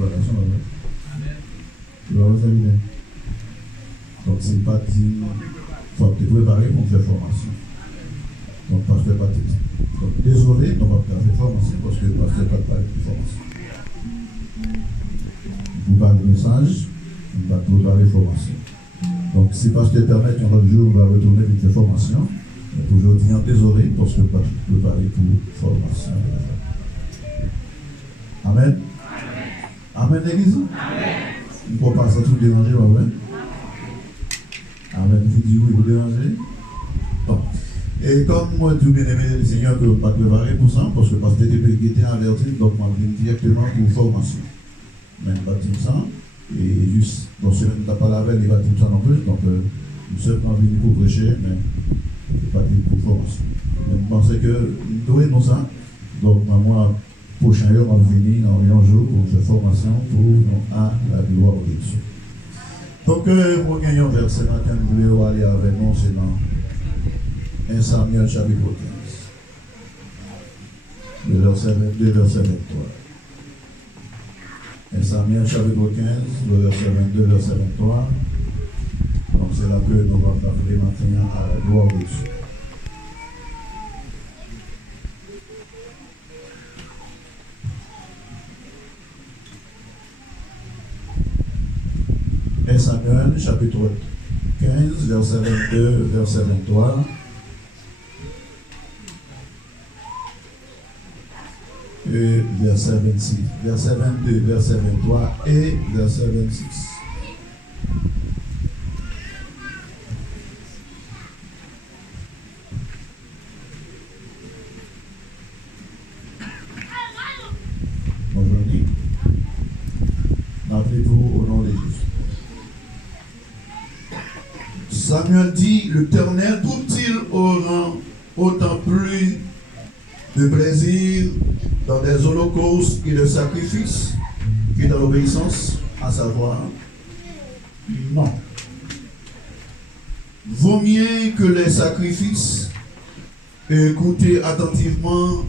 Donc, c'est pas dit, il faut te préparer pour faire formation. Donc, pasteur pas dit. Donc, désolé, on va faire formation parce que le pasteur n'a pas parlé de formation. Vous parlez de message, on va préparer formation. Donc, si le pasteur permet, un autre jour, on va retourner avec des formations. Mais aujourd'hui, désolé parce que le pasteur peut parler pour formation. Amen. Amen, l'église. Amen. Il ne faut pas ça tout déranger, pas vrai? Amen. Vous dites oui, vous dérangez? Bon. Et comme moi, tout bien aimé le Seigneur, que je ne peux pas préparer pour ça, parce que le pasteur était averti, donc je viens directement pour formation. Même baptême ça, et juste, dans ce moment, tu n'as pas la veille, il baptême ça non plus, donc nous sommes venus pour prêcher, mais pas pour formation. Mais je pensais que nous devons ça, donc moi, prochain jour, on va venir dans un jour pour faire formation pour à la gloire de Dieu. Donc, pour gagner un verset matin, nous voulons aller avec nous, c'est dans 1 Samuel chapitre 15. Le verset 22, verset 23. 1 Samuel chapitre 15, le verset 22, verset 23. Donc, c'est là que nous allons parler maintenant à la gloire de Dieu. Samuel, chapitre 15, verset 22, verset 23. Et verset 26. Verset 22, verset 23 et verset 26. Aujourd'hui, rappelez-vous au nom de Jésus. Samuel dit, l'Éternel trouve-t-il autant plus de plaisir dans des holocaustes et de sacrifices que dans l'obéissance, à savoir, non. Vaut mieux que les sacrifices, et écoutez attentivement,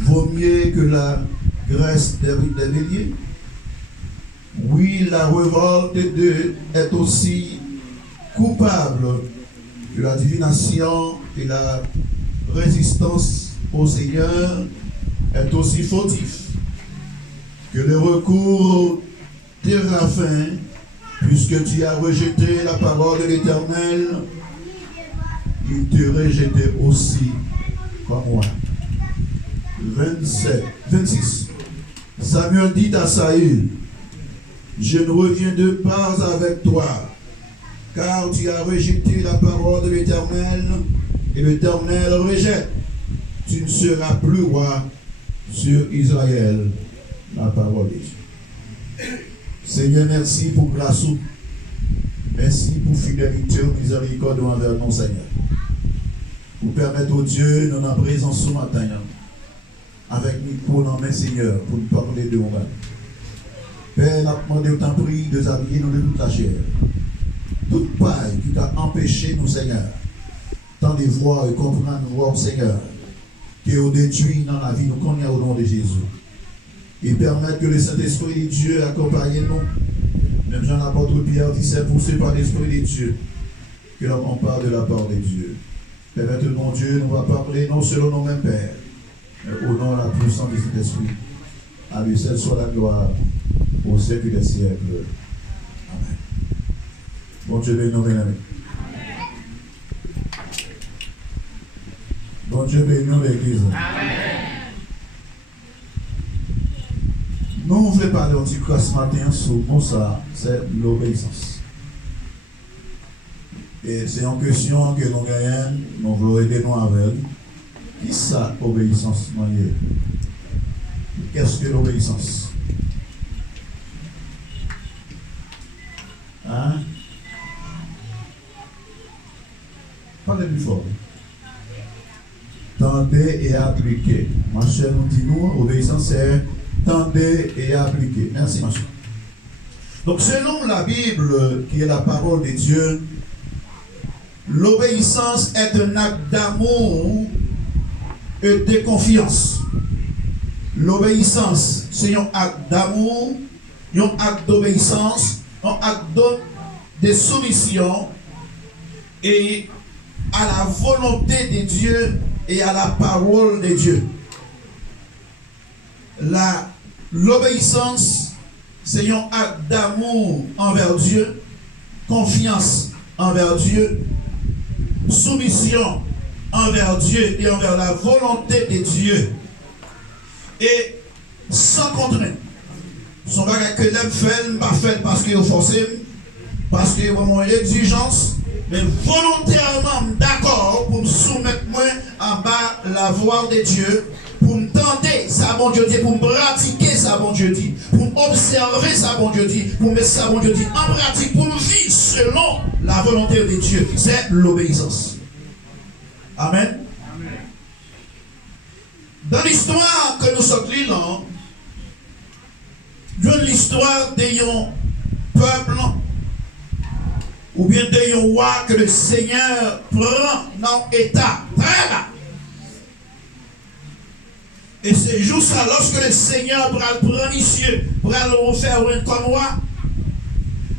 vaut mieux que la graisse des béliers. Oui, la révolte est aussi coupable de la divination et la résistance au Seigneur est aussi fautif que le recours au théraphin, puisque tu as rejeté la parole de l'Éternel, il te rejetait aussi comme moi. 26. Samuel dit à Saül, je ne reviens de pas avec toi, car tu as rejeté la parole de l'Éternel, et l'Éternel rejette. Tu ne seras plus roi sur Israël. La parole de Dieu. Seigneur, merci pour grâce. Merci pour fidélité et miséricorde envers nous, Seigneur. Pour permettre au Dieu, dans la présence ce matin, avec nous pour nos Seigneur, pour nous parler de nous-mêmes. Père, n'a demandé autant prix de habiller nous de toute la chair. Toute paille qui t'a empêché, nous, Seigneur, tant de voir et comprendre, voir, Seigneur, qui est détruit dans la vie, nous connaissons au nom de Jésus. Et permettre que le Saint-Esprit de Dieu accompagne nous. Même Jean-Apôtre Pierre dit, c'est poussé par l'Esprit de Dieu que l'on parle de la part de Dieu. Permettez, mon Dieu, nous va parler non selon nos mêmes pères, mais au nom de la puissance du Saint-Esprit. À lui seul soit la gloire au siècle des siècles. Amen. Bon Dieu, bénis nous, bien-aimés. Bon Dieu, bénis nous, l'Église. Nous, on veut parler un petit peu ce matin sur le mot, ça, c'est l'obéissance. Et c'est une question que nous gagnons, nous voulons aider nous avec. Qui est ça, l'obéissance? Qu'est-ce que l'obéissance? Hein? Parlez plus fort. Tendez et appliquez. Ma chère nous dit nous, obéissance c'est tendez et appliquez. Merci ma chère. Donc selon la Bible, qui est la parole de Dieu, l'obéissance est un acte d'amour et de confiance. L'obéissance, c'est un acte d'amour, un acte d'obéissance, un acte de soumission et à la volonté de Dieu et à la parole de Dieu. L'obéissance, c'est un acte d'amour envers Dieu, confiance envers Dieu, soumission envers Dieu et envers la volonté de Dieu. Et sans contrainte. Son bagage que l'aime fait, pas fait parce qu'il est forcé, parce qu'il y a une exigence, mais volontairement d'accord pour me soumettre moi en bas la voix de Dieu, pour me tenter ça bon Dieu dit, pour me pratiquer ça bon Dieu dit, pour observer ça bon Dieu dit, pour mettre ça bon Dieu dit en pratique, pour me vivre selon la volonté de Dieu. C'est l'obéissance. Amen. Dans l'histoire que nous sommes lisant, de l'histoire d'un peuple ou bien d'un roi que le Seigneur prend dans l'état très bas. Et c'est juste ça, lorsque le Seigneur prend l'icieux pour le refaire comme roi,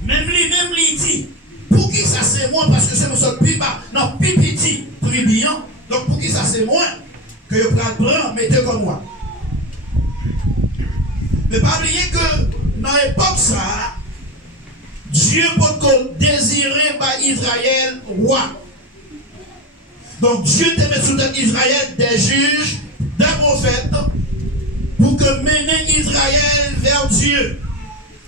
même lui dit, pour qui ça c'est moi, parce que c'est mon plus bas, non, plus petit, plus brillant, donc pour qui ça c'est moi, que je prends, mettez comme moi. Mais pas oublier que dans l'époque ça, Dieu peut désirer par Israël roi. Donc Dieu te met sous tête Israël des juges, des prophètes, pour que mener Israël vers Dieu,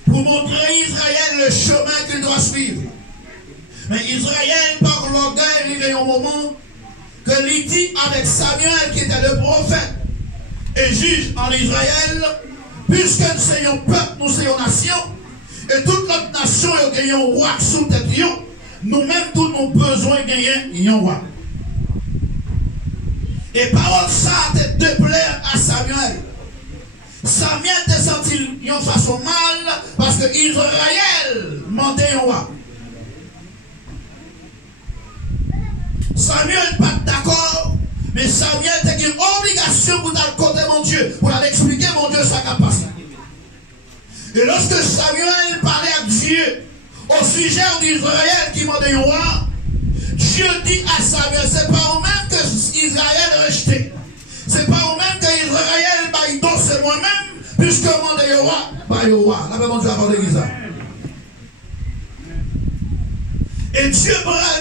pour montrer Israël le chemin qu'il doit suivre. Mais Israël, par l'orgueil, arrivé au moment que l'il dit avec Samuel, qui était le prophète et juge en Israël, puisque nous sommes peuple, nous sommes nation, et toute notre nation a gagné un roi sous tête, nous-mêmes, tous nos besoins gagner un roi. Et parole ça te plaire à Samuel. Samuel t'a senti une façon mal parce que Israël mandait un roi. Samuel pas d'accord, mais Samuel a une obligation pour d'aller côté mon Dieu, pour aller expliquer mon Dieu sa capacité. Et lorsque Samuel parlait à Dieu au sujet d'Israël qui mandait un roi, Dieu dit à Samuel, c'est pas au même que Israël rejeté. C'est pas au même que Israël baille donc c'est moi-même, puisque mandé un roi, baille au roi. Là, mon Dieu a parlé ça. Et Dieu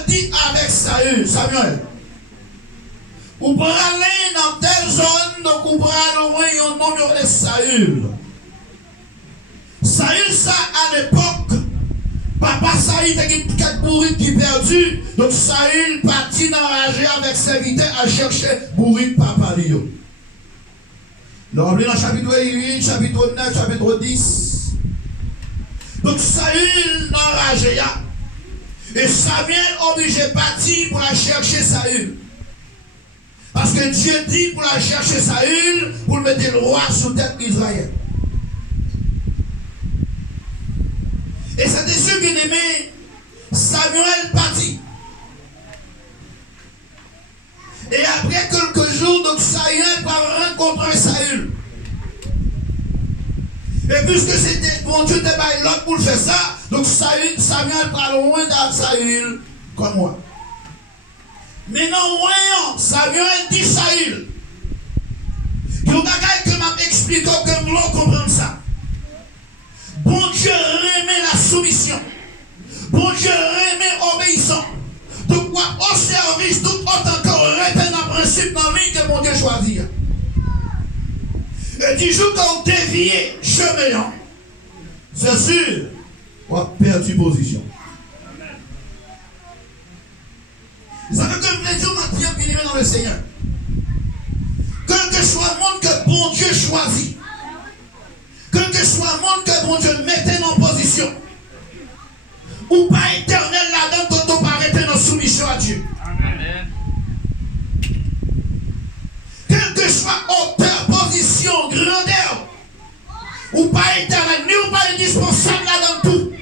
dit avec Samuel, vous pouvez aller dans telle zone, donc vous pouvez aller au moins un nom de Saül. Saül, ça à l'époque, papa Saül était 4 bourriques qui perdu, donc Saül partit enragé avec ses serviteurs à chercher bourrique papa Lio. Nous revenons dans chapitre 8, chapitre 9, chapitre 10. Donc Saül enragé. Et Samuel obligé de partir pour la chercher Saül. Parce que Dieu dit pour la chercher Saül, pour le mettre le roi sous tête d'Israël. Et c'est sûr bien aimé, Samuel partit. Et après quelques jours, donc Samuel va rencontrer Saül. Et puisque c'était mon Dieu te baille l'autre pour faire ça, donc Samuel parle loin de Saül comme moi. Mais non, voyons, Samuel dit Saül. Il y a un bagage que m'a expliqué que nous comprendre ça. Bon Dieu remet la soumission. Bon Dieu remet l'obéissance. Donc, au service, tout autant qu'on retient un principe dans la vie que mon Dieu choisit. Et du jour qu'on dévie chemin, c'est sûr, on a perdu position. Ça veut que les gens m'ont bien aimé dans le Seigneur. Quel que soit le monde que bon Dieu choisit, quel que soit le monde que bon Dieu mette en position, ou pas éternel là-dedans quand on peut arrêter notre soumission à Dieu. Amen. Quelle que soit hauteur, position, grandeur, ou pas éternel, ni ou pas indispensable là-dedans tout.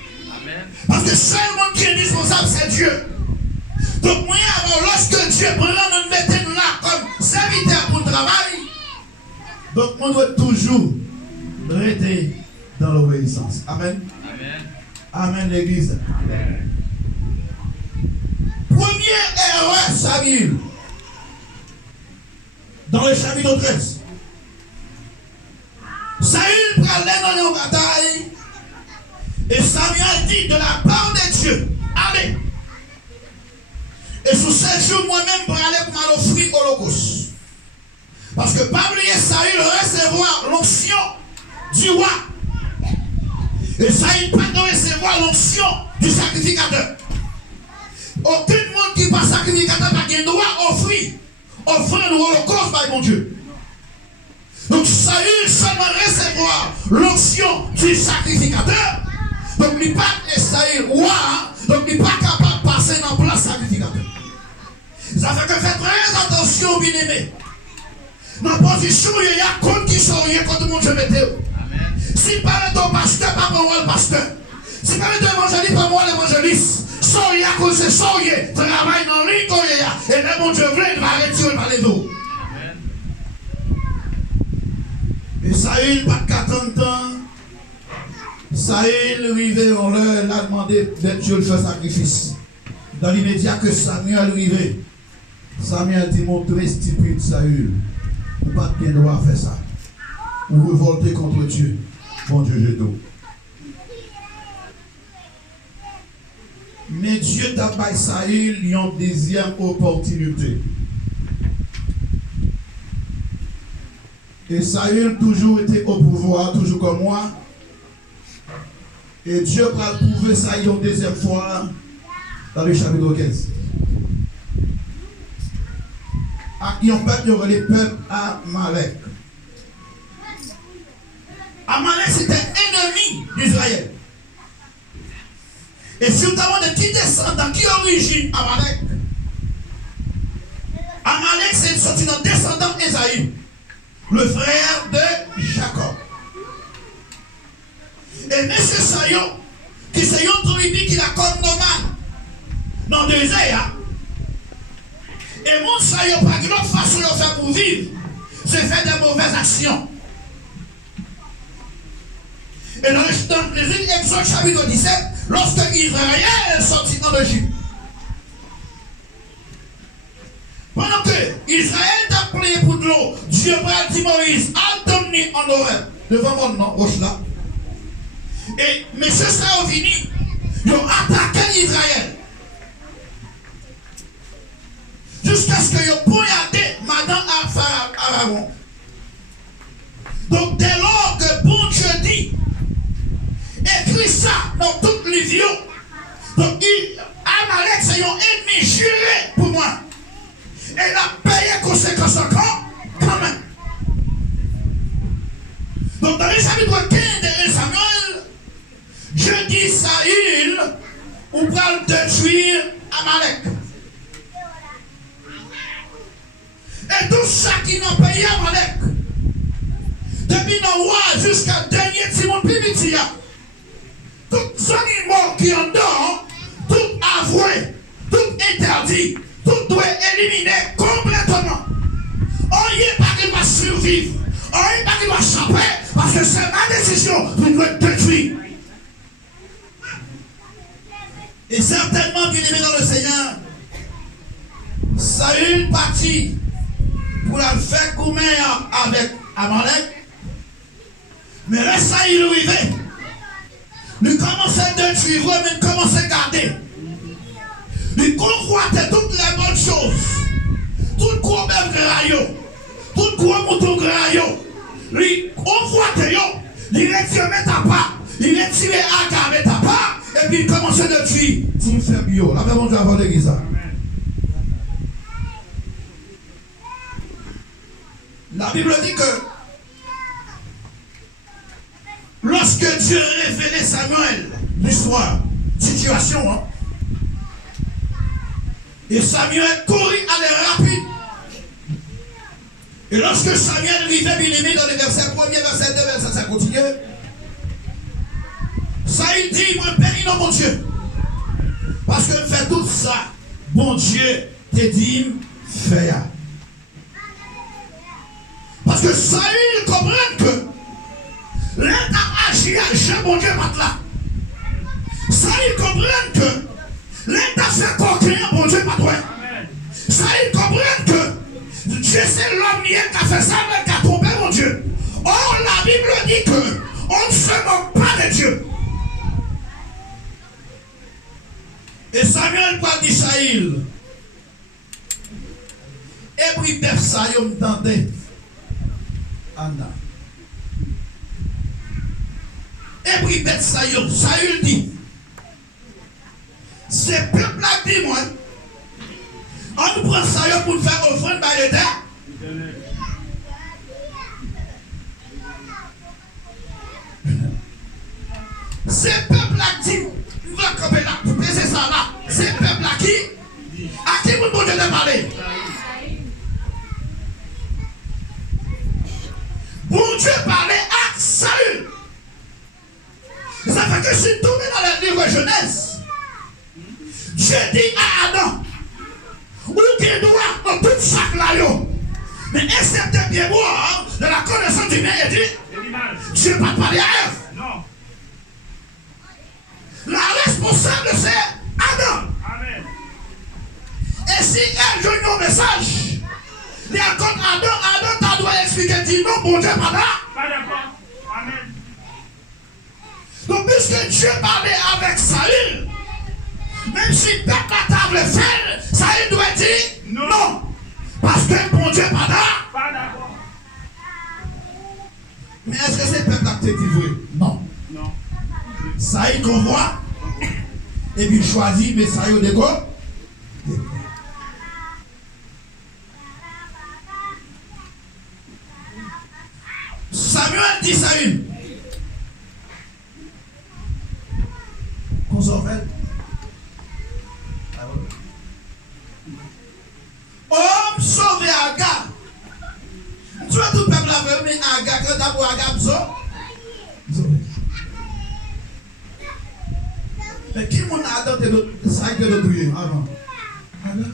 Amen. Parce que seul monde qui est indispensable, c'est Dieu. Donc, moi, alors, lorsque Dieu prend nous mettre là comme serviteur pour le travail, Donc, on doit toujours rester dans l'obéissance. Amen. Amen. Amen, l'église. Amen. Première erreur, Samuel, dans le chapitre 13. Saül prend dans une bataille et Samuel dit de la part de Dieu, allez. Et sous 7 jours, moi-même, pour aller pour m'offrir holocauste. Parce que pas oublier Saül recevoir l'onction du roi. Et Saül pas de recevoir l'onction du sacrificateur. Aucun monde qui passe sacrificateur n'a pas droit offrir l'holocauste par mon Dieu. Donc Saül seulement recevoir l'onction du sacrificateur. Donc il n'est pas Saül roi. Donc il n'est pas capable de passer dans le plan sacrificateur. Ça fait que faites très attention, bien aimé. Dans la position, il y a contre qui sont contre mon Dieu mettez. Si parle ton pasteur, pas moi le pasteur. Si parle de l'évangéliste, pas moi l'évangéliste. Soyez à cause de soyez, travaille dans l'île, et là, mon Dieu veut, il va retirer par les dos. Et Saül, pas de 40 ans, Saül, arrivé en l'heure, il a demandé d'être Dieu le fait sacrifice. Dans l'immédiat que Samuel arrivé, Samuel dit montrez stupide Saül. Vous n'avez pas de droit à faire ça. Vous révoltez contre Dieu. Bon Dieu, j'ai tout. Mais Dieu t'a baillé Saül, il y a une deuxième opportunité. Et Saül toujours été au pouvoir, toujours comme moi. Et Dieu va prouver ça une deuxième fois dans le chapitre 15. Il y a un peuple, il y aura les peuples Amalek. Amalek c'était ennemi d'Israël. Et si vous avez de qui descendant, qui origine Amalek? Amalek c'est sorti d'un descendant d'Ésaü, le frère de Jacob. Et M. Sayon, qui c'est une tribu qui la comme nomade dans le désert. Et mon Sayon, par une autre façon de faire pour vivre, c'est faire des mauvaises actions. Et dans les Exode chapitre 17, lorsque Israël est sorti en Égypte, pendant que Israël t'a prié pour de l'eau, Dieu va dire Moïse, attends-nous en horreur devant mon nom, roche là. Et M. Sayon vini, ils ont attaqué Israël. Jusqu'à ce qu'ils ont poignardé Madame Pharaon. Donc dès lors que bon Dieu dit, écrit ça dans toutes les vidéos. Donc Amalek c'est un ennemi juré pour moi. Et il a payé conséquence encore quand même. Donc dans le chapitre 15 de Samuel, Dieu dit Saül, on va détruire Amalek. Et tout ça qui n'a payé Amalek, depuis le roi jusqu'à dernier Simon Pibitia, tout animal qui en dehors, tout avoué, tout interdit, tout doit éliminer complètement. On n'y est pas qu'il va survivre, on n'y est pas qu'il va échapper, parce que c'est ma décision qui doit être détruite. Et certainement, bien aimé dans le Seigneur, Saül partit pour la faire commun avec Amalek. Mais là, ça il est arrivé. Il commençait à détruire, mais il commençait à garder. Il convoitait toutes les bonnes choses. Tout gros bœuf graillot. Tout gros mouton graillot. Il convoitait, il retirait ta part. Il retirait à ta part. Et puis il commençait à détruire. Tu me fais bio. La même chose avant l'église. La Bible dit que lorsque Dieu révélait Samuel l'histoire, situation, hein, et Samuel courit, allait rapide. Et lorsque Samuel arrivait bien aimé dans le verset 1er, verset 2, verset 5, continue, ça il dit, moi bénis non mon Dieu. Parce que fait tout ça, bon Dieu te dit, fais. Parce que Saül comprend que l'État agit à Jean, bon Dieu, là. Saül comprend que l'État fait coquin, bon Dieu, pas toi. Saül comprend que Dieu c'est l'homme qui a fait ça, qui a trompé mon Dieu. Or, la Bible dit que on ne se moque pas de Dieu. Et Samuel va dire Saül. Et puis, Beth Saül m'entendait. Anna. Et puis, Beth Saül. Saül dit. C'est peuple là dit moi. On nous prend Saül pour faire offrande par le terre. C'est peuple là dit. Nous allons camper là. C'est ça là. C'est peuple là qui. À qui vous pouvez parler? Bon Dieu parlait à Saül. Ça fait que si tourné dans le livre Genèse, Dieu dit à Adam, où tu dois en tout sac là, mais excepté bien boire de la connaissance du bien et du Dieu n'a pas parlé à Ève. Non. La responsable c'est Adam. Amen. Et si elle joue un message, il y a comme Adam tu dois expliquer, dit non, bon Dieu pas là. Pas d'accord. Amen. Donc puisque Dieu parlait avec Saül, même si peuple la table fait, Saül doit dire non. Parce que bon Dieu pas là. Pas d'accord. Mais est-ce que c'est peuple qui dit vrai? Non. Non. Saül convoit, et puis choisit, mais Saül décore. Samuel dit Saül. Qu'on s'en fait. Homme sauvé Agar. Tu vois tout le peuple avait mais Agar, quand tu as pour Agar, mais qui m'en a adopté ça que le douiller avant? Agar.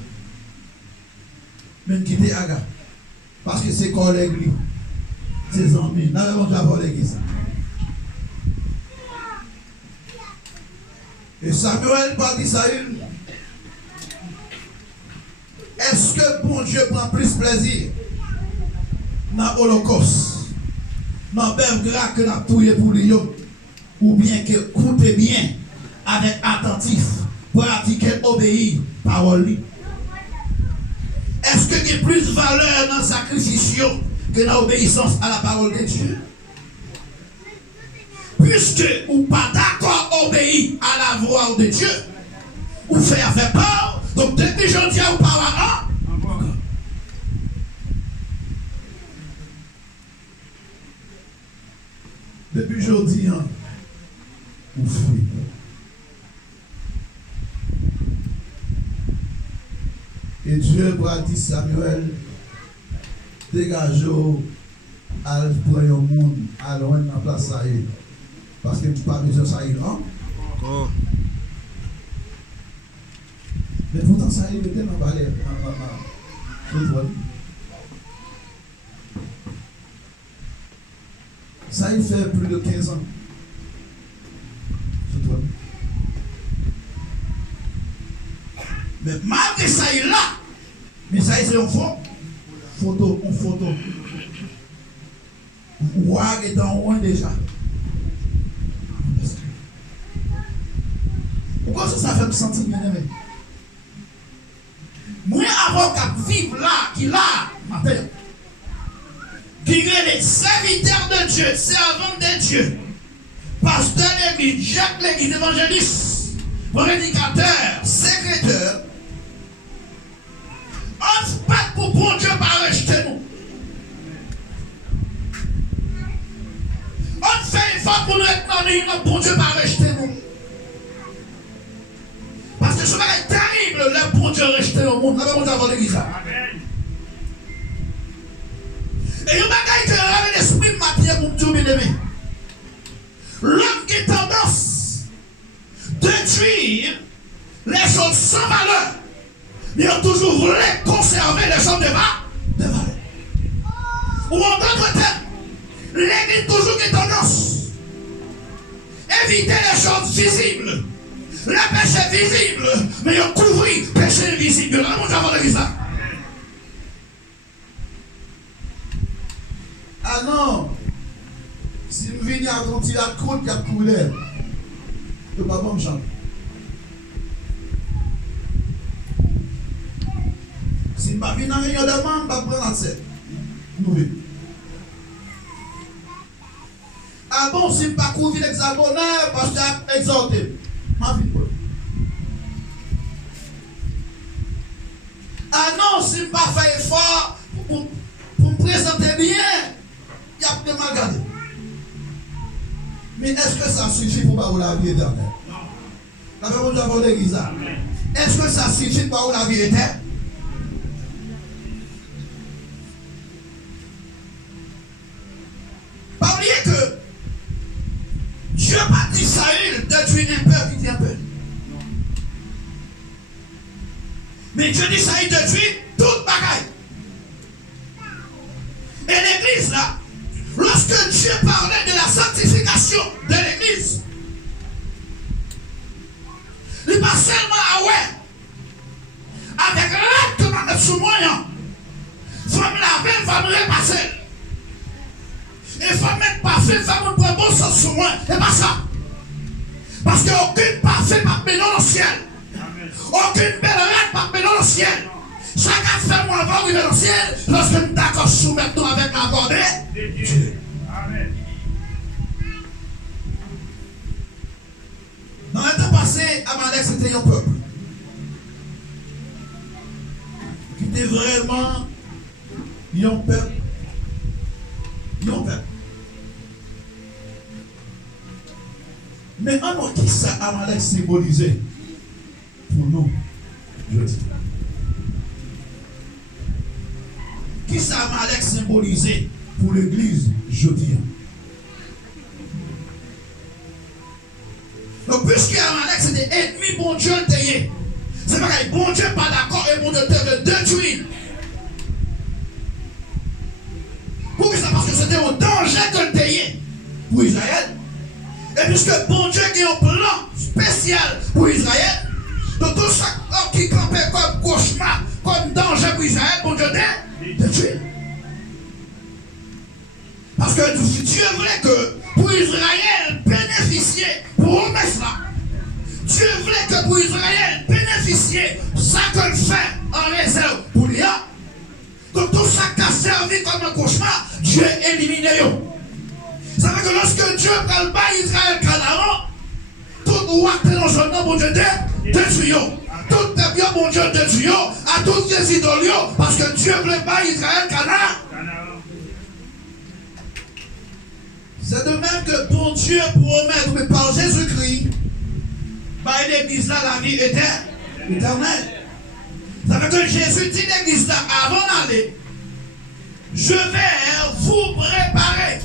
Même quitter Agar. Parce que c'est collègue lui. Ses amis. N'avons pas volé qui ça. Et Samuel va dire Saül. Est-ce que bon Dieu prend plus plaisir dans l'Holocauste, dans le gras que nous touillé pour lui, ou bien que écoutez bien avec attentif, pratiquer, obéir, parole. Est-ce qu'il y a plus de valeur dans le sacrifice que dans l'obéissance à la parole de Dieu? Puisque vous pas d'accord obéir à la voix de Dieu, ou faire peur, donc depuis aujourd'hui vous parlez encore. Depuis aujourd'hui, vous faites. Et Dieu va dire Samuel, dégagez-vous, allez pour un monde, allez dans la place Saül. Parce que tu pas besoin de Saül, hein? Oh. Mais pourtant, Saül était dans la balai. Saül fait plus de 15 ans. Mais malgré Saül là, mais Saül c'est une photo. Ouag est en loin déjà. Pourquoi ça fait me sentir bien aimé? Moi, avocat vivre là, qui là, matin, qui est les serviteurs de Dieu, servants de Dieu, pasteur d'église, Jacques l'église, évangéliste, prédicateur, secrétaire, on se bat pour bon Dieu par rejeter nous. On fait effort pour nous être bon Dieu par rejeter nous. Parce que ce est terrible, le bon Dieu rejeté au monde. Là, on va voir l'église. Et il y a un bagage qui a l'esprit de Matthieu pour Dieu bien-aimé. L'homme qui a tendance de détruire les choses sans valeur, mais on toujours voulu conserver les choses de valeur. Ou en d'autres termes, l'église toujours qui tendance. Éviter les choses visibles. Le péché visible, mais il couvrit le péché invisible. Là, mon j'avais dit ça. Ah non, si je viens à un petit la côte qui a coulé, je ne peux pas me chanter. Si je ne viens à rien de main, je ne vais pas prendre la tête. Ah bon, si je ne pas couvrir l'examinateur, parce que j'ai exhorté. Ma vie. Ah non, si je ne pas fait effort pour me présenter bien, il y a de mal gardé. Mais est-ce que ça suffit pour avoir la vie éternelle? La même chose avant l'église. Est-ce que ça suffit pour avoir la vie éternelle? Pas oublier que Dieu n'a dit Saül détruire un peuple qui dit un peuple. Mais Dieu dit Saül détruire toute bagaille. Et l'église là, lorsque Dieu parlait de la sanctification de l'église, il n'est pas seulement à ouais, avec l'acte de notre sous-moyen, il faut me laver, il faut me repasser. Il faut mettre parfait, il faut me prendre bon sens sur moi. Et pas ça. Parce qu'aucune parfait pas dans le ciel. Aucune belle reine pas dans le ciel. Chacun fait moi avant d'arriver dans le ciel lorsque nous sommes d'accord soumettre-nous avec la volonté de Dieu. Amen. Dans le temps passé, Amalek c'était un peuple qui était vraiment un peuple. Mais en qui ça Amalek symbolisé pour nous, je dis. Qui ça Amalek symbolisé pour l'église, je dis. Donc, puisque Amalek c'était ennemi, bon Dieu le taillé. C'est pas que bon Dieu pas d'accord et bon Dieu le détruire. Pourquoi ça? Parce que c'était un danger que le taillé pour Israël. Et puisque bon Dieu qui a un plan spécial pour Israël, donc tout ça qui campait comme cauchemar, comme danger pour Israël, bon Dieu détruit. Parce que Dieu voulait que pour Israël bénéficier, pour remettre là, Dieu voulait que pour Israël bénéficier ça que le fait en réserve pour lui. Donc tout ça qui a servi comme un cauchemar, Dieu éliminait. Ça veut dire que lorsque Dieu prend le bas Israël Canaan, tout roi qui est dans son nom, bon Dieu détruit. Tout est bien, bon Dieu détruit. À toutes les idoles, parce que Dieu voulait pas Israël Canaan. C'est de même que bon Dieu promet par Jésus-Christ, par l'église là, la vie éternelle. Ça veut dire que Jésus dit l'église là, avant d'aller, je vais vous préparer.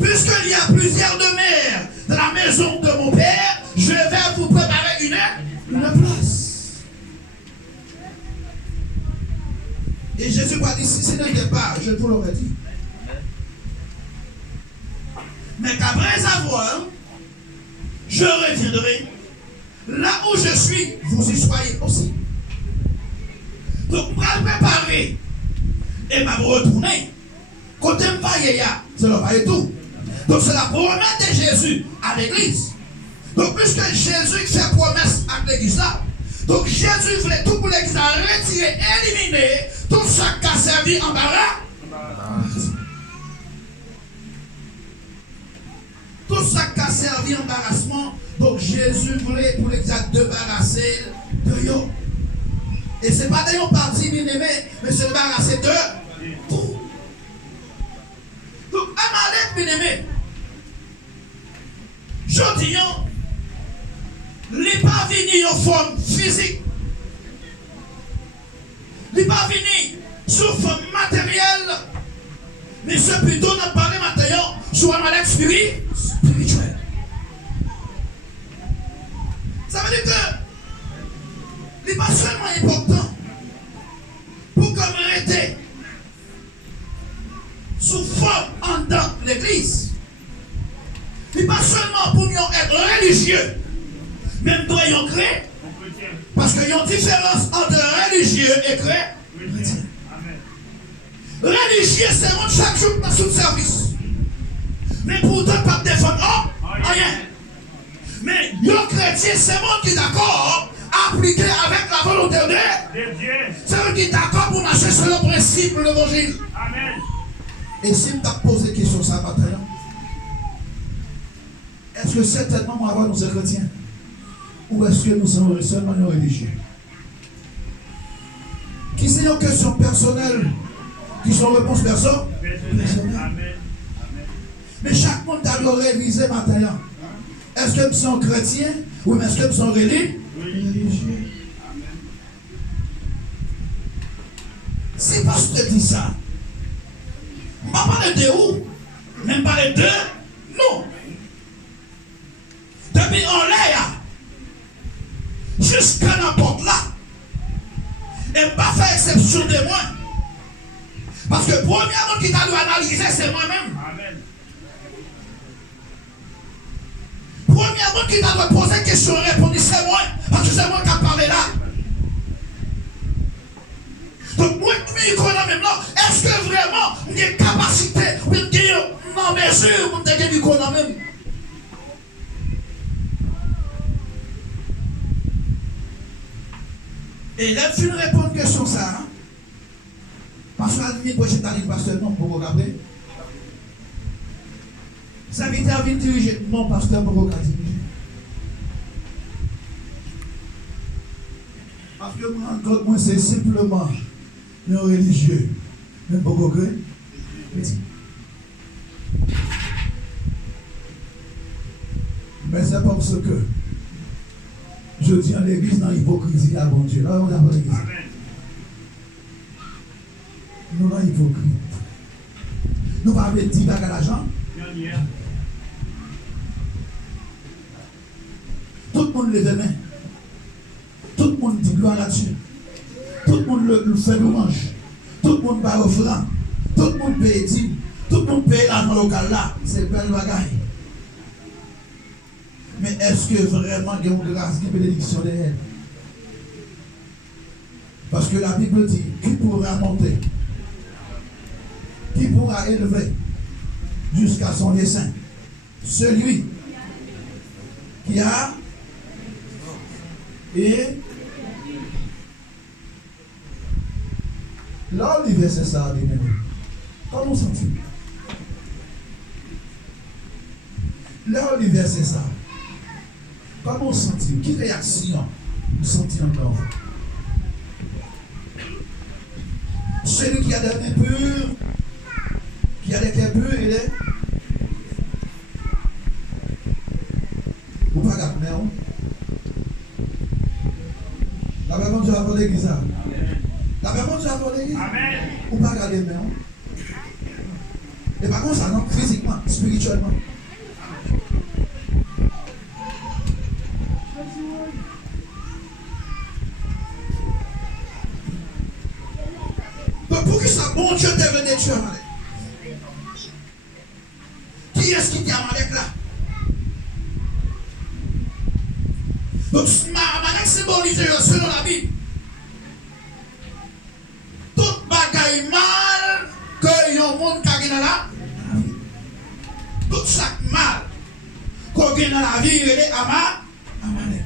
Puisqu'il y a plusieurs demeures dans la maison de mon Père, je vais vous préparer une place. Et Jésus a dit, si ce n'était pas, je vous l'aurais dit. Mais qu'après avoir, je reviendrai. Là où je suis, vous y soyez aussi. Donc, pour préparer et m'a retourné, quand je vais c'est le va tout. Donc, c'est la promesse de Jésus à l'église. Donc, puisque Jésus fait promesse à l'église là, donc Jésus voulait tout pour l'église à retirer, éliminer tout ça qui a servi en barrage. Tout ça qui a servi embarrassement, donc Jésus voulait pour l'église débarrasser de yo. Et ce n'est pas d'ailleurs parti bien aimé, mais c'est débarrasser de tout. Donc Amalek bien aimé, je dis, il n'est pas venu en forme physique, il n'est pas venu sous forme matérielle, mais c'est plutôt notre parler maintenant sur Amalek spirituel. Ça veut dire que il n'est pas seulement important religieux. Même toi, ils ont créé. Parce qu'il y a une différence entre religieux et chrétien. Religieux, c'est monde chaque jour dans son service. Mais pourtant, pas de défendre. Rien. Mais le chrétien, c'est monde qui est d'accord à appliquer avec la volonté de Dieu. C'est monde qui est d'accord pour marcher sur le principe de l'évangile. Amen. Et si tu as posé question ça matin, est-ce que certainement nous sommes chrétiens? Ou est-ce que nous sommes seulement religieux? Qui c'est une question personnelle? Qui sont réponses personnelles? Mais chaque monde a révisé matin. Est-ce que nous sommes chrétiens ou est-ce que nous sommes religieux? C'est parce que je dis ça. Je ne parle pas de où, même pas de nous. Depuis on l'air, jusqu'à n'importe là, et ne pas faire exception de moi. Parce que premièrement qui t'a dû analyser, c'est moi-même. Premièrement qui t'a dû poser question et répondre, c'est moi. Parce que c'est moi qui ai parlé là. Donc moi, je connais même là. Est-ce que vraiment, j'ai capacité, ou j'ai une mesure pour te dire du connais même? Et là, je vais répondre à une question ça. Parce que la limite, moi, je suis allé pasteur, non, pour regarder. Ça veut dire diriger, non, pasteur, pour regarder. Parce que moi, c'est simplement un religieux, même pour regarder. Mais c'est parce que je dis à l'église dans l'hypocrisie, à bon Dieu. Là, on a pas l'église. Nous, non hypocrite. Nous ne parlons pas de 10 bagues à l'argent. Tout le monde lève les mains. Tout le monde dit gloire à Dieu. Tout le monde le fait louange. Tout le monde va offrant. Tout le monde paye 10. Tout le monde paye l'argent local là. C'est belle bagaille. Mais est-ce que vraiment il y a une grâce, une bénédiction de elle? Parce que la Bible dit, qui pourra monter? Qui pourra élever jusqu'à son dessein? Celui qui a et là, l'univers, c'est ça, les mêmes. Comment sent-il? Là, l'univers, c'est ça. Comment sent-il? Quelle réaction vous sentez encore? Celui qui a des mains pures, qui a des cœurs purs, il est. Ou pas garder main? La Bible Dieu a volé l'église. La Bible Dieu a volé l'église. Ou pas garder main? Et par contre, ça non, physiquement, spirituellement. Donc pour que ça, bon Dieu t'ait venu tuer Amalek. Qui est-ce qui dit Amalek là? Donc Amalek symbolise selon la Bible. Toute bagaille mal que y a un monde qui a gagné là. Tout chaque mal qu'on gagne dans la vie, il est Amalek.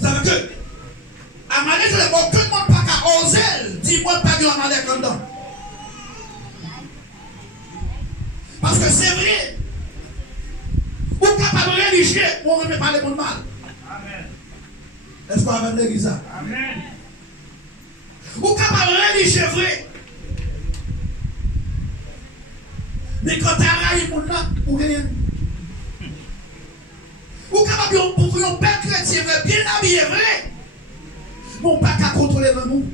Ça veut dire que Amalek, je ne sais pas, tout le monde n'a pas osé dire moi pas de Amalek là-dedans. Parce que c'est vrai. Ou capable de religieux, on ne remet pas les bonnes mal. Amen. Est-ce qu'on a même l'église? Amen. Ou capable de religieux, vrai. Mais quand tu as raillé mon là, ou rien. Ou capable de un père chrétien vrai, bien habillé, vrai. Mon pas qu'à contrôler le monde.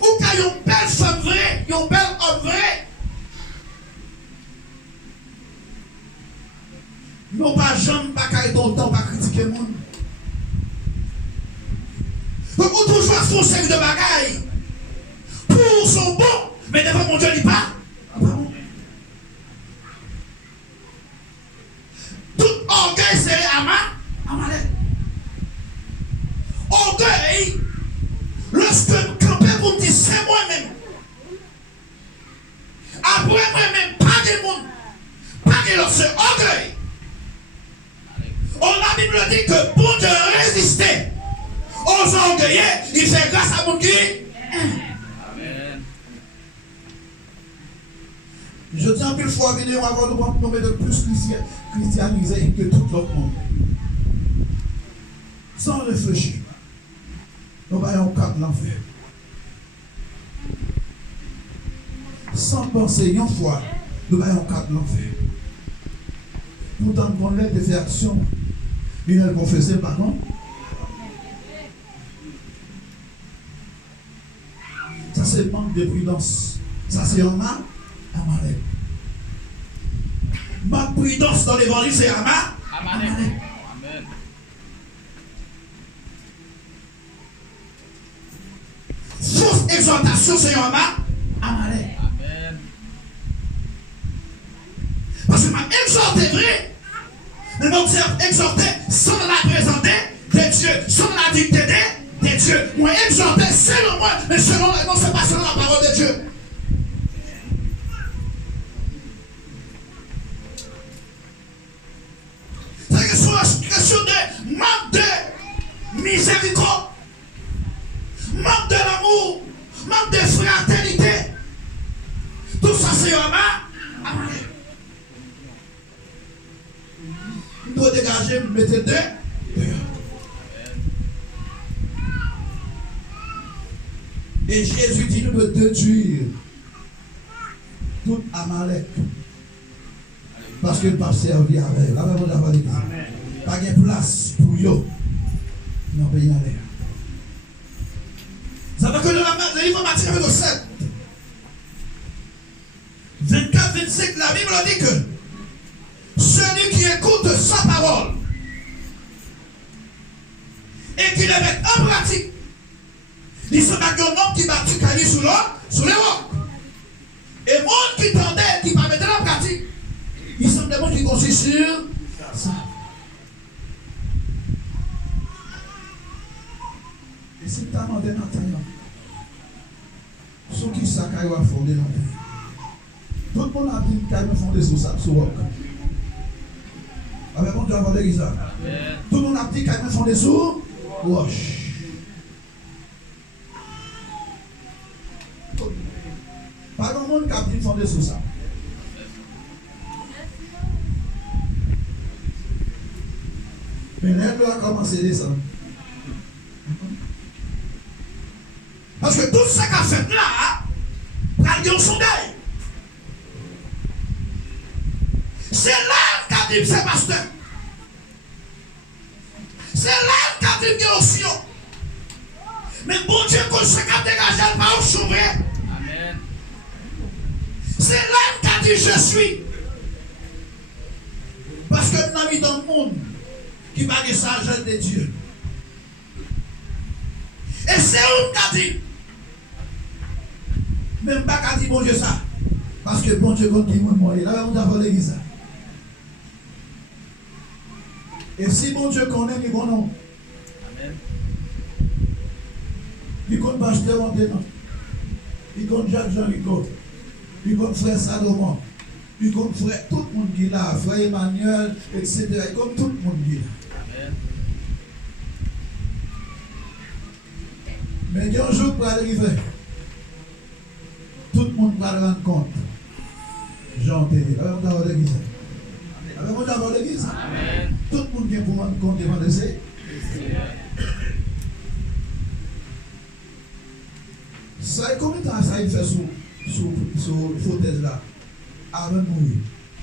Ou qu'il y a une belle femme vraie, il y a un bel homme vrai. Non pas jamais pas qu'à être autant, pas critiquer le monde. Donc on toujours faire série de bagailles. Pour son bon, mais devant mon Dieu, il pas. Bible dit que pour Dieu résister aux orgueilleux, il fait grâce à mon qui. Amen. Je dis en pile fois, venez avoir nous mettre plus christianisé que tout l'autre monde. Sans réfléchir. Nous voyons quatre l'enfer. Sans penser une fois, nous voyons quatre l'enfer. Pourtant, qu'on l'aide de faire action, il a confessé pardon. Ça, c'est manque de prudence. Ça, c'est un mal à Amalek. Manque de prudence dans l'évangile, c'est Amalek. Amen. Fausse exhortation, c'est un mal à Amalek. Amen. Parce que m'a exhorté vrai, mais m'a exhorté sans la présenter de Dieu, sans la dicter de Dieu. Moi exhorté selon moi, mais selon non, c'est pas selon la parole de Dieu. C'est une question de manque de miséricorde, manque de l'amour, manque de fraternité. Tout ça c'est un mal. Nous devons dégager, mettez deux. Et Jésus dit nous de détruire tout Amalek. Parce qu'il n'a pas servi avec. Là, vous avez dit. Pas de place pour eux dans le pays en l'air. Ça veut que le livre Matthieu chapitre 7, 24-25, la Bible dit que celui qui écoute sa parole et qui le met en pratique, il se met un homme qui bâtit Cali sur les rocs. Et monde qui tendait, qui va mettre en pratique, il semble des gens qui consistent sur ça. Et c'est ta demandé dans ta main. Ceux qui s'accaillent à fonder dans ta main. Tout le monde a dit qu'il y fondé sur ça, sur roc. Avec mon Dieu avant l'église. Tout le monde a dit qu'il y fondé sur roche. Pas grand monde qui a dit fondé sur ça. Mais l'herbe a commencé à descendre. Parce que tout ça qu'a fait là, prend un sondage. C'est là qu'a dit c'est pasteur. C'est là qu'a dit qu'il y a option. Mais bon Dieu, quand ce qu'a dégagé, elle va s'ouvrir. Amen. C'est là qu'a dit je suis. Parce que nous avons dans le monde qui va dire ça de Dieu. Et c'est où qu'a dit. Même pas qu'a dit bon Dieu ça. Parce que bon Dieu compte qui m'a mourir. Là, on a volé l'église. Et si bon Dieu connaît, il bon nom. Amen. Il compte pasteur Monténan. Il compte Jacques-Jean Rico. Il compte frère Salomon. Il compte frère tout le monde qui est là. Frère Emmanuel, etc. Il compte tout le monde qui est là. Amen. Mais il y a un jour pour arriver. Tout le monde va le rendre compte. Jean-Pierre, avec mon d'avoir l'église. Avec mon d'avoir l'église. Tout le monde vient pour rendre compte devant les yeux. Ça, combien de temps ça il fait sur l'hypothèse là? Avant de mourir,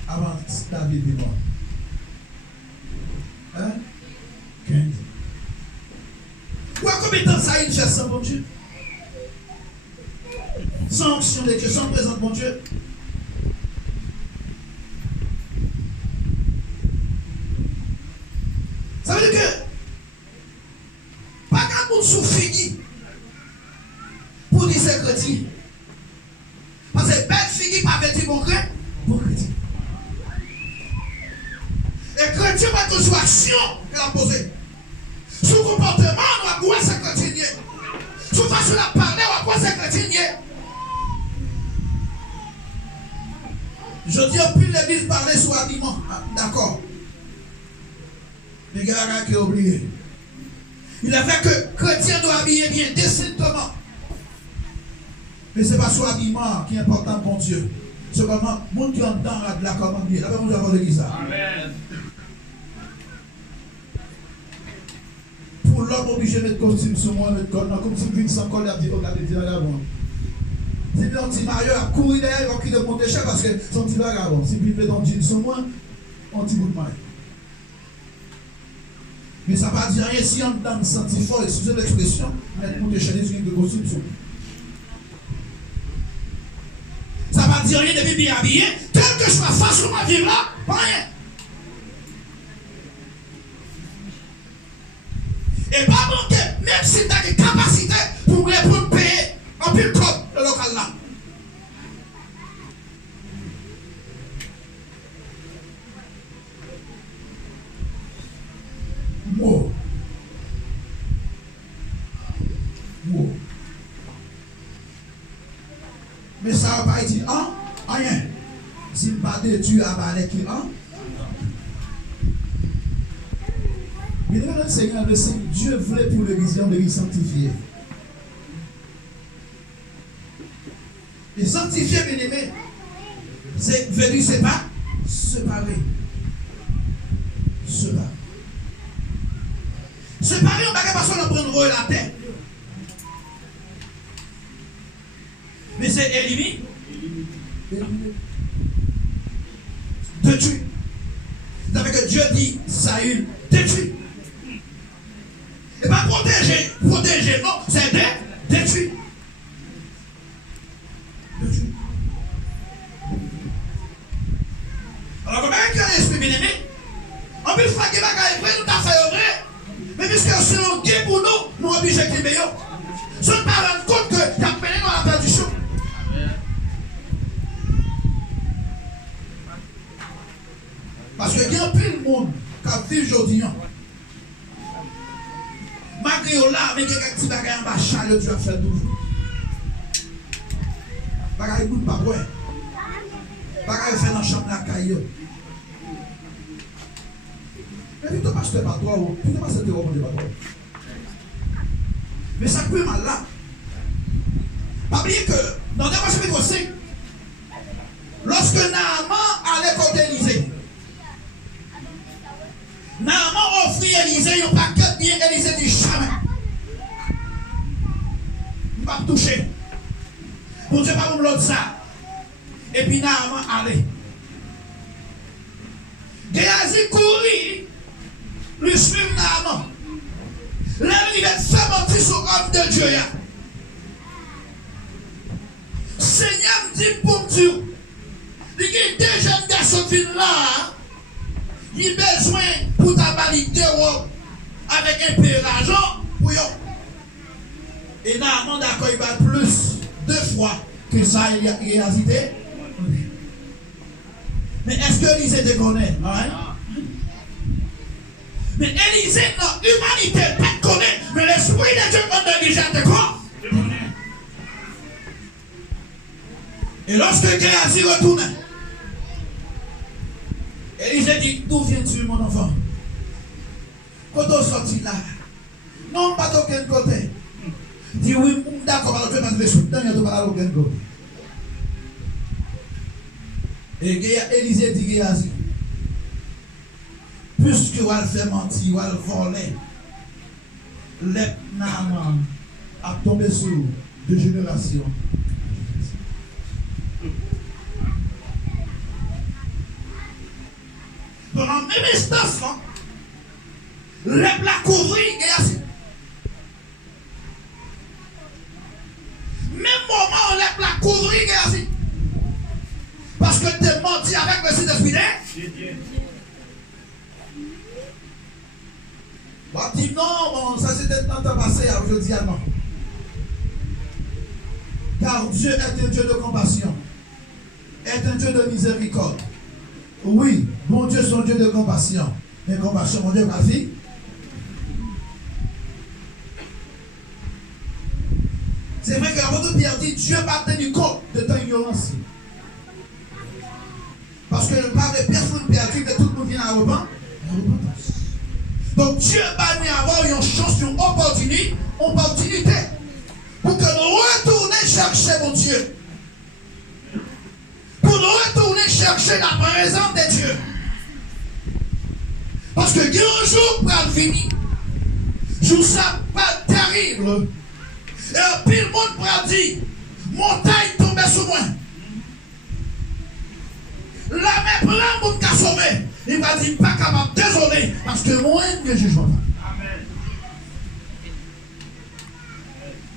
avant David est mort. Hein? 15. Combien de temps ça il fait sans bon Dieu? Sans onction de Dieu, sans présence de mon Dieu. Ça veut dire que pas qu'un monde sous fini pour dire c'est chrétien. Parce que belle fini pas vêtir bon chrétien. Et chrétien va toujours action qu'elle a posée. Son comportement, on va voir c'est chrétien. Son façon de parler, on va voir c'est chrétien. Je dis au plus l'église parler sur l'habillement. D'accord. Mais il y a un qui a oublié. Il a fait que chrétien doit habiller bien, décemment. Mais ce n'est pas son habillement qui est important pour Dieu. C'est comment le monde qui est en dedans de la commande. Là, nous avons l'église. Amen. Pour l'homme obligé de mettre costume sur moi, mettre col, comme si une sans col, il a dit, regardez, il dit, vagabond. Si un petit marieur a couru derrière, il va qu'il de monter cher parce que son petit vagabond. Si il met dans le jean sur moi, on petit bout de maille. Mais ça ne va pas dire rien si on dans le senti fort, excusez l'expression, mettre monter cher sur une costume sur moi. Ça ne va dire rien de bien habillé, quelle que soit la façon de vivre là, pas rien. Et pas manquer, même si tu as des capacités pour répondre payer en pile code le local là. Mot. Mais ça va pas dire rien. S'il pas de Dieu à balai qui mais le Seigneur, Dieu voulait pour l'église de l'église sanctifiée. Et sanctifié, bien aimé, c'est venu, c'est pas séparer. Séparer. Séparer, on ne va pas seulement prendre la tête. Mais c'est éliminer. Détruire. C'est-à-dire que Dieu dit, Saül, détruire. Et pas protéger, non, c'est détruire. Alors, comment est-ce qu'il y a l'esprit bien-aimé? On peut faire des bagages près, nous t'as fait vrai. Mais puisque c'est un guet pour nous, nous obligés de meilleur. Si on ne pas rendre compte que tu as mené dans la perdition. Parce qu'il y a plus de monde qui vit aujourd'hui. Malgré là, mais il y a des petits bagages en bas, Charles, tu as fait toujours. Bagages ne pas ouais. Bagages fait dans la chambre de la caille. Mais tu ne passes pas toi, tu ne passes pas toi. Mais ça peut mal là. Pas oublier que dans le chapitre 5, lorsque Naaman allait côté Élysée, Naaman offrit Élysée, il n'y a pas que bien Élysée dit jamais. Il ne va pas toucher. Pour Dieu, pas l'autre ça. Et puis Naaman allait. Géasi courit, lui suivre Naaman. Là, il va faire mentir sur l'homme de Dieu. Seigneur me dit pour Dieu, il y a deux jeunes garçons qui sont là. Il a besoin pour ta valide avec un peu d'argent pour eux. Et Naaman d'accord, il va plus 2 fois que ça, il a hésité. Mais est-ce que Élisée te connaît? Mais Élisée, non, l'humanité ne te connaît, mais l'esprit de Dieu quand Élisée te connaît. Et lorsque Géasi retourne, Élisée dit, d'où viens-tu mon enfant? Quand on sortit là, non, pas d'aucun côté. Dit oui, d'accord, alors je vais me soutenir, il n'y a pas d'aucun côté. Et Élisée dit Géasi, puisque vous allez faire mentir, vous allez voler, les Naaman a tombé sur 2 générations. Pendant le même instant, les la couvrir Géasi. Même moment, on les la couvrir Géasi. Parce que tu es menti avec le Saint-Esprit. On dit non, ça c'était le temps passé, je dis non. Car Dieu est un Dieu de compassion, est un Dieu de miséricorde. Oui, mon Dieu, son Dieu de compassion. Mais compassion, mon Dieu, ma fille. C'est vrai que l'apôtre Pierre dit Dieu va tenir compte de ton ignorance. Parce que le parle de personne perdue, que tout le monde vient à la repentance. Donc Dieu va nous avoir une chance, une opportunité pour que nous retournions chercher mon Dieu. Pour nous retourner chercher la présence de Dieu. Parce que il y a un jour pour venir. Jour ça pas terrible. Et un pile monde pour dire, montagne tombe sur moi. La main prend pour me sauver. Il va dire, pas capable, désolé, parce que moi, je jugement. Amen.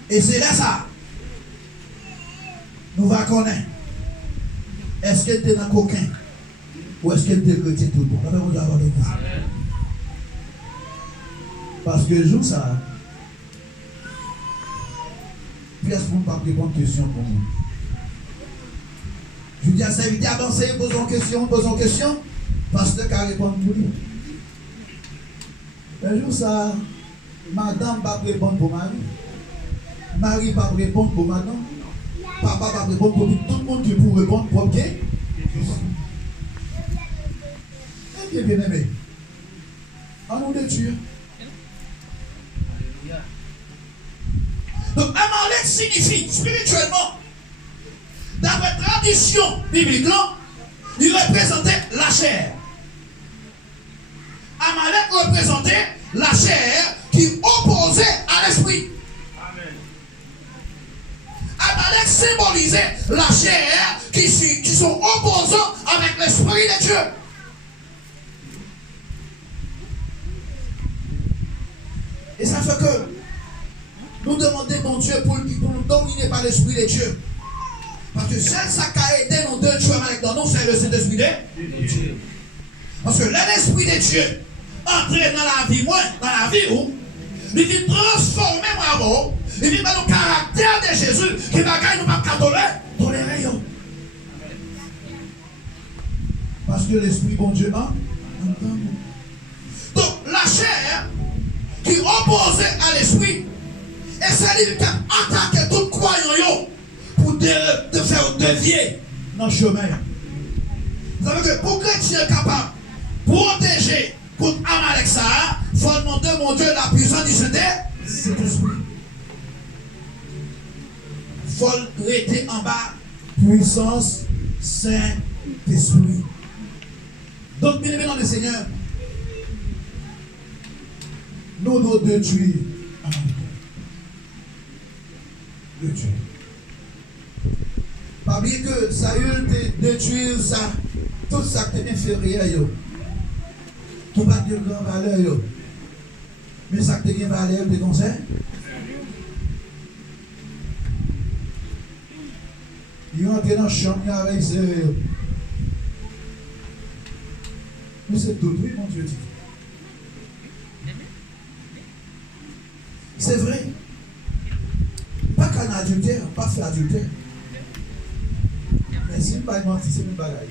Et c'est là ça. Nous va connaître. Est-ce qu'elle était dans coquin? Ou est-ce qu'elle était chrétien tout le monde? Amen. Parce que le jour ça, puis est-ce qu'on ne peut pas répondre à une question pour nous? Je dis à ça, il dit avancer, posons question. Pasteur qui a répondu pour lui. Un jour ça, madame va répondre pour Marie. Marie va répondre pour madame. Papa va répondre pour lui. Tout le monde qui peut répondre pour qui? Eh bien, bien aimé. En nom de Dieu. Donc, Amalek signifie spirituellement, d'après tradition biblique, il représentait la chair. Amalek représentait la chair qui opposait à l'esprit. Amalek symbolisait la chair qui sont opposants avec l'esprit de Dieu. Et ça fait que nous demandons mon Dieu pour nous dominer par l'esprit de Dieu. Parce que seul ça qui a aidé nos deux tueurs avec nous, c'est le Saint-Esprit de Dieu. Parce que l'esprit de Dieu entre dans la vie, moi, dans la vie où il vient transformer moi, il vient dans le caractère de Jésus qui va gagner nous pas tolérer. Parce que l'esprit bon Dieu a. Donc la chair qui opposait à l'esprit, et c'est lui qui a attaqué tout croyant pour te faire dévier dans le chemin. Vous savez que pour que tu es capable de protéger contre Amalek, il faut demander mon Dieu la puissance du Saint-Esprit. Il faut rester en bas, puissance Saint-Esprit. Donc, bien aimé dans le Seigneur, nous devons détruire Amalek. De Dieu. Pas oublier que Saül détruire ça, tout ça qui est inférieur, qui n'a pas de grande valeur, mais ça qui a une valeur de conseil. Il rentre dans la chambre, il a réussi. Mais c'est tout, oui, mon Dieu dit. C'est vrai. Pas qu'un adultère, pas fait adultère. Mais si je ne pas mentir, c'est une bagaille.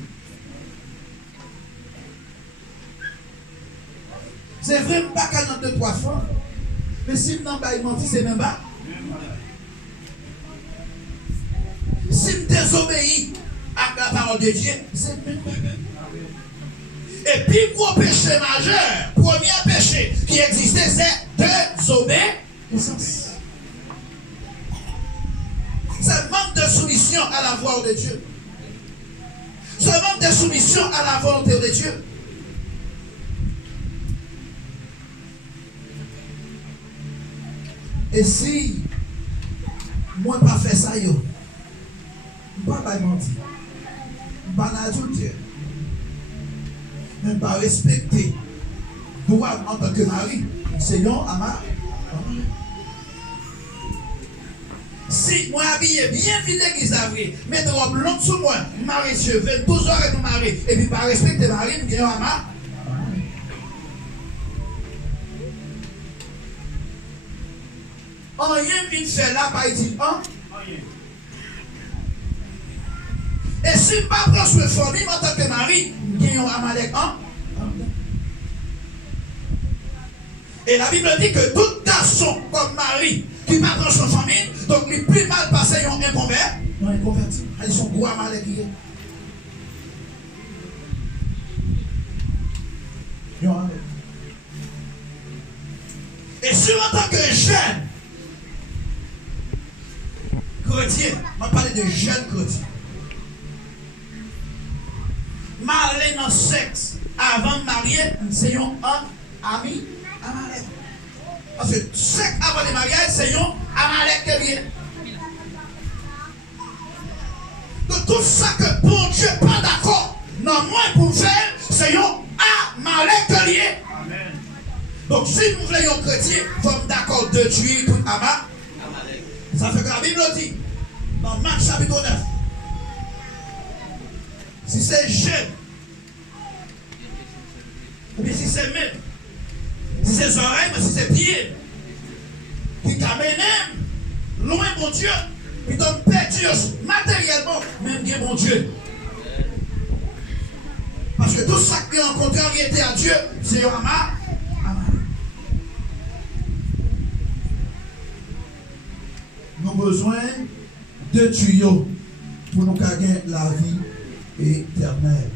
C'est vrai, pas qu'un an de 3 fois. Mais si je n'ai pas menti, c'est même pas. Si je désobéis à la parole de Dieu, c'est même pas. Et puis, gros péché majeur, premier péché qui existait, c'est désobéissance. C'est manque de soumission à la voix de Dieu. C'est manque de soumission à la volonté de Dieu. Et si moi pas fait ça, je ne vais pas mentir. Je ne vais pas adultère. Je ne vais pas respecter droit en tant que mari. Seigneur, Amar. Si moi habillé bien vite l'église d'avril, mettez robe longue sur moi, marié Dieu, 12 heures et nous marier, et puis pas respecter mari, nous gagnons à ma. Rien vient faire là, pas dit un. Et si je ne prends pas soin de famille en tant que mari, nous gagnons à Malek un. Et la Bible dit que tout garçon comme mari qui n'a pas son famille, donc les plus mal passés ont un converti. Non, un converti. Ils sont gros à Malek. si en tant que jeune chrétien, on va parler de jeunes chrétiens, marié dans le sexe avant de marier, c'est un ami Amalek. Parce que sexe avant le mariage, c'est un Amalek qui vient. Donc tout ça que bon Dieu n'est pas d'accord, non moins pour faire, c'est un Amalek qui vient. Donc si nous voulons un chrétien, nous sommes d'accord de tuer tout Amalek. Ça fait que la Bible dit, dans Marc chapitre 9, si c'est jeune, ou bien si c'est même, si c'est oreilles, mais si c'est pieds, qui t'amène loin mon Dieu, qui donne perdu matériellement, même bien mon Dieu. Parce que tout ça qui est en contrariété à Dieu, c'est un amas. Nous avons besoin de tuyaux pour nous gagner la vie éternelle.